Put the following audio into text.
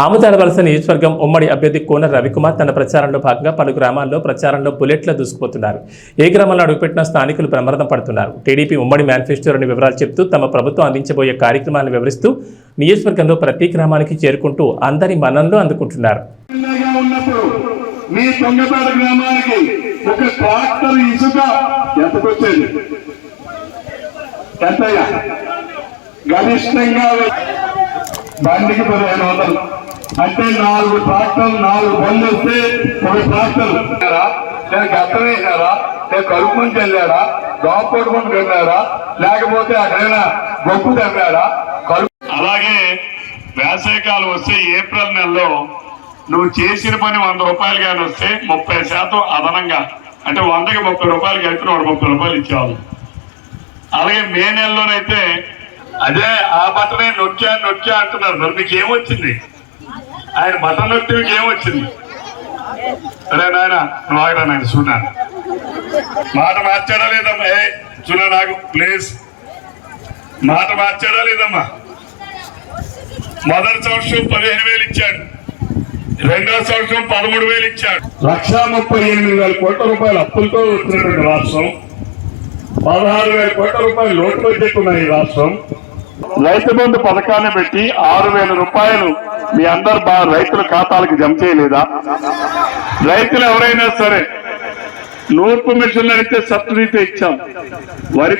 ఆముదాలవలస నియోజకవర్గం ఉమ్మడి అభ్యర్థి కోన రవికుమార్ తన ప్రచారంలో భాగంగా పలు గ్రామాల్లో ప్రచారంలో బుల్లెట్ల దూసుకుపోతున్నారు. ఏ గ్రామంలో అడుగుపెట్టిన స్థానికులు ప్రమాదం పడుతున్నారు. టీడీపీ ఉమ్మడి మేనిఫెస్టోలోని వివరాలు చెప్తూ తమ ప్రభుత్వం అందించబోయే కార్యక్రమాలను వివరిస్తూ నియోజకవర్గంలో ప్రతి గ్రామానికి చేరుకుంటూ అందరి మన్ననలు అందుకుంటున్నారు. బండికి 1500 అంటే 4 ట్రాక్టర్లు 4 బండ్లు వస్తే ఒక ట్రాక్టర్ నేను గతం వేసారా, నేను కరుపు నుంచి వెళ్ళారా, దోపొట్టుకుంటూ వెళ్ళారా, లేకపోతే అక్కడైనా గొప్పు తెమ్మారా. అలాగే వేసవికాలం వస్తే ఏప్రిల్ నెలలో నువ్వు చేసిన పని 100 రూపాయలు కానీ వస్తే 30% అదనంగా, అంటే 100కి 30 రూపాయలు కలిపి 130 రూపాయలు ఇచ్చేవాళ్ళు. అలాగే మే నెలలోనైతే అదే ఆ బటనే నొక్కా అంటున్నారు. మరి మీకు ఏమొచ్చింది? ఆయన బటన్ నొక్కి మీకు ఏమొచ్చింది? అరే నాయన నువ్వు ఆగరా నాయన, చూడాను మాట మార్చాడా లేదమ్మా? చూడా నాకు ప్లీజ్, మాట మార్చాడా లేదమ్మా? మొదటి సంవత్సరం 15,000 ఇచ్చాడు, రెండో సంవత్సరం 13,000 ఇచ్చాడు. 1,38,000 కోట్ల రూపాయల అప్పులతో వచ్చినటువంటి రాష్ట్రం, 16,000 కోట్ల రూపాయలు లోటు బడ్జెట్ ఉన్నాయి ఈ రాష్ట్రం. రైతు బంధు పథకాన్ని పెట్టి 6,000 రూపాయలు మీ అందరు రైతుల ఖాతాలకు జమ చేయలేదా? రైతులు ఎవరైనా సరే నూర్పు మిషన్లు అడిగితే సబ్సిడీతో ఇచ్చాం. వరి